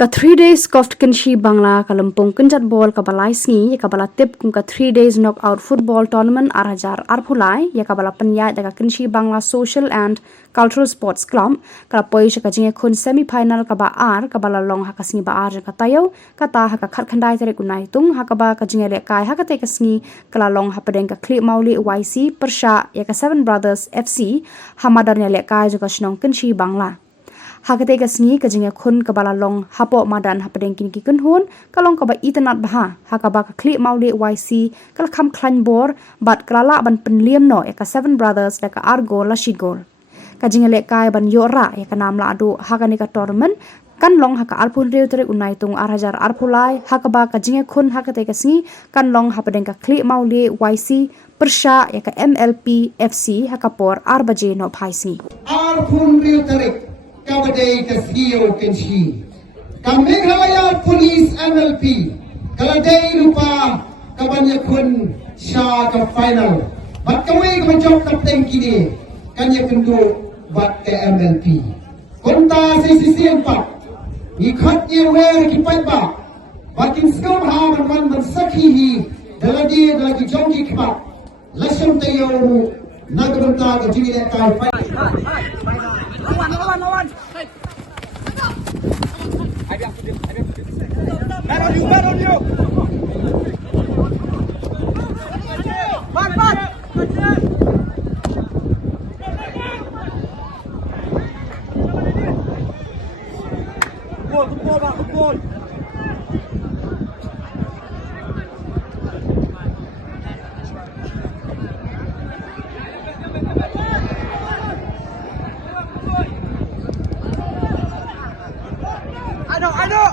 Ka 3 days koft kenshi Bangla Kalampong kenjat ball kabalai sngi ya kabala tip kum ka 3 days knockout football tournament arhajar arphulai ya kabala panya daga kenshi Bangla social and cultural sports club kala poi shaka jinge khun semi final kaba ar kabala long hakasni ba ar ka tayo kata haka kharkhandai tere kunai tung hakaba ka jinge le kai hakate kasni kala long hapadeng ka clip mauli YC persha ya ka 7 brothers FC hamadar le kai joka shnong kenshi Bangla hakate kasni kajinga khun kabala long hapo madan hapadeng kin ki kunhun kalong kaba itanat baha hakaba ka clip mauli YC kal kham khlan bor bat krala ban penliam no eka 7 brothers da ka argo la shigol kajinga le kai ban yora eka nam la adu hakani ka tournament kan long haka alpun reu tere unai tung arhajar arpulai hakaba kajinga khun hakate kasni kan long hapadeng ka clip mauli YC persha eka MLP FC hakapor arbaje no phaisni arpun reu tere Kabadai Kasio Kenshi Kameghalaya Police MLP Kaladai Lupa Kabanya Kun Shah ka final Bat kawai kajok kapten kini Kanya kundu bat ke MLP Konta sisi empat Ikhat wer kipat ba Batin skam ha man sakhihi daladi dalagi jongki kipat Lasam tayo nagbanta ka jini ka Lawan. Man on you. Man. Goal. I know.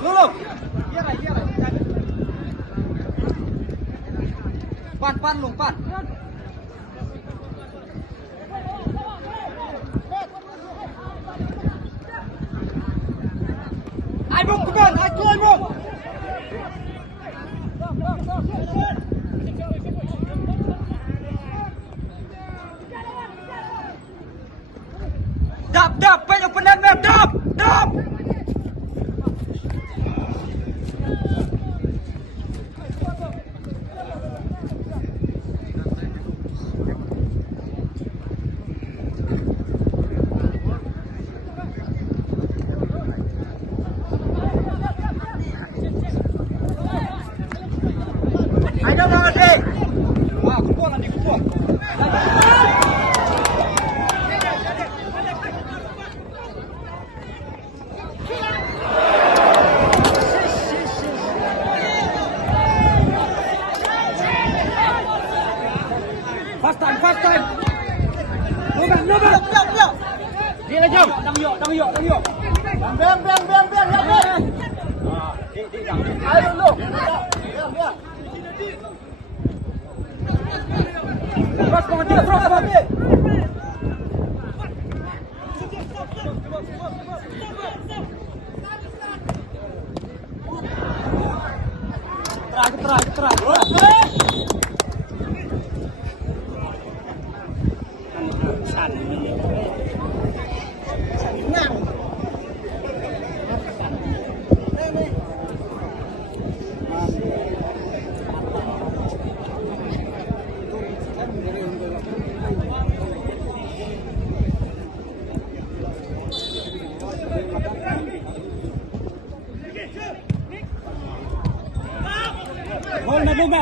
Lulung. Pan, Lung. I move, come on, I move. Dap, pengen open that map, dap. Fast time. No back. Dia lah jom. Dang yuk. Bang. Ayo dulu. Biar. Terus dia. Terang.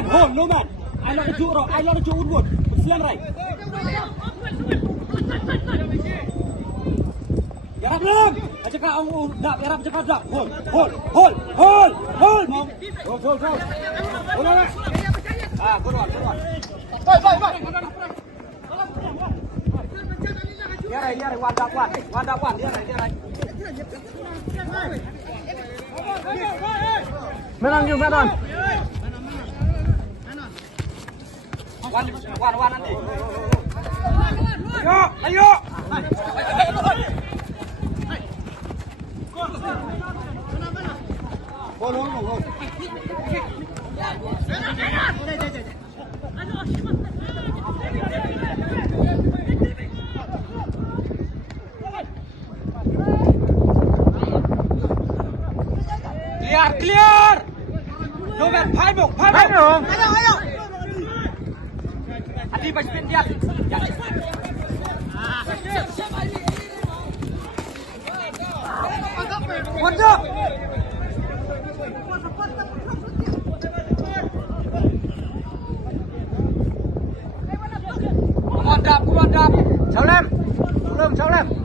Hold, no man. I know the Joe Woodward. Siang right. Yarap belum. Aja kau dak, yarap aja kau dak. Hold. Hold. Hold. Hold lah. Keluar. Dia này, Wan Dawan, dia này. Menon juga, Menon. Wan nanti. Ayo. Clear. Dogat, phai bok. Ayo. Adi baspin dia. Mantap. Mantap. Cháu Lem.